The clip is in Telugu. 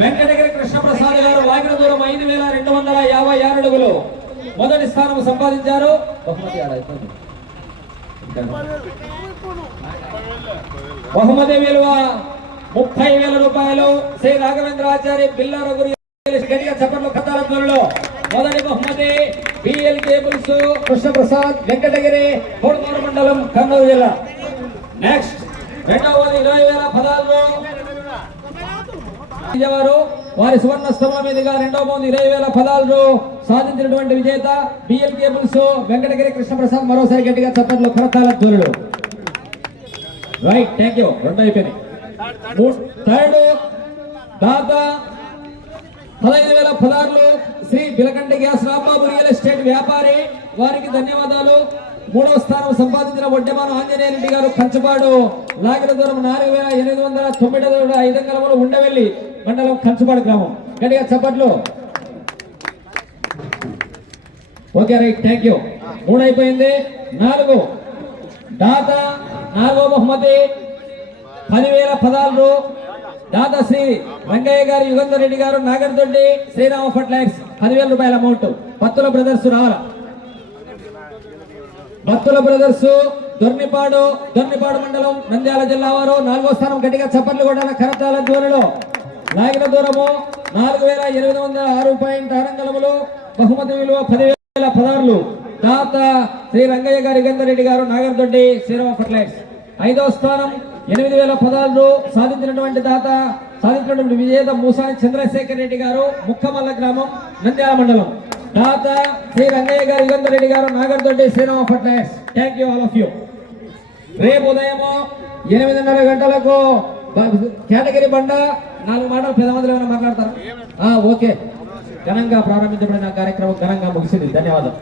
వెంకటగిరి కృష్ణప్రసాద్ గారు వాగిన దూరం ఐదు వేల రెండు వందల యాభై ఆరు అడుగులు. మొదటి స్థానం సంపాదించారు. బహుమతి బహుమతి విలువ ముప్పై వేల రూపాయలు. శ్రీ రాఘవేంద్రాచారి బిల్లార గురి గట్టిగా చప్పట్లు కథల మొదటి బహుమతి బిఎల్ కేబుల్స్ కృష్ణప్రసాద్ వెంకటగిరి కోడమూరు మండలం కర్నూలు జిల్లా. నెక్స్ట్ రెండవది ఇరవై వేల పదాలు వారు వారి సువర్ణ స్తంభం మీదుగా రెండవ మంది ఇరవై వేల పదాలు సాధించినటువంటి విజేత బిఎల్ కేబుల్స్ వెంకటగిరి కృష్ణప్రసాద్ మరోసారి గట్టిగా చప్పట్లు కొరతాల ధ్వనులు. రైట్ థ్యాంక్ యూ రెండు అయిపోయినాయి. థర్డ్ పదహైదు వేల పదార్లు Sri Bilakanti gas Rambabu real estate వ్యాపారి. వారికి ధన్యవాదాలు. మూడవ స్థానం సంపాదించిన వడ్డెమాన ఆంజనేయ రెడ్డి గారు కంచపాడు లాగిన దూరం నాలుగు వేల ఎనిమిది వందల తొమ్మిది ఐదు అంగళములు ఉండవెల్లి మండలం కంచపాడు గ్రామం. గట్టిగా చప్పట్లు. Okay right thank you. మూడు అయిపోయింది. నాలుగు. దాత నాలుగో బహుమతి. పదివేల పదాలు దాదా శ్రీ రంగయ్య గారు యుగంధర్ రెడ్డి గారు నాగర్దొడ్డి శ్రీరామ ఫర్టిలైజర్స్. పదివేల రూపాయల అమౌంట్. పత్తుల బ్రదర్స్ రావాలా? భక్తుల బ్రదర్స్ దొర్నిపాడు దొర్నిపాడు మండలం నంద్యాల జిల్లా వారు నాలుగో స్థానం గట్టిగా చప్పట్లు కొట్టాల కరతాల ధ్వనిలో. లాగిన దూరము నాలుగు వేల ఎనిమిది వందల ఆరు పాయింట్ ఆరంగళములు బహుమతి విలువ పదివేల పదార్లు తాత శ్రీ రంగయ్య గారి గంగారెడ్డి గారు నాగర్దొడ్డి శ్రీరామ ఫర్టిలైజర్స్ ఐదవ స్థానం ఎనిమిది వేల పదాలు సాధించినటువంటి దాత సాధించినటువంటి విజేత మూసాని చంద్రశేఖర్ రెడ్డి గారు ముక్కమల్ల గ్రామం నంద్యాల మండలం. దాత శ్రీ రంగయ్య గారు యుగంధర్ రెడ్డి గారు Nagardoddi Srirama fertilisers thank you all of you రేపు ఉదయం ఎనిమిదిన్నర గంటలకు కేటగిరి బండ నాలుగు మాటలు పెద్ద మందిలో ఏమైనా మాట్లాడతారు? ఓకే. ఘనంగా ప్రారంభించబడిన కార్యక్రమం ఘనంగా ముగిసింది. ధన్యవాదాలు.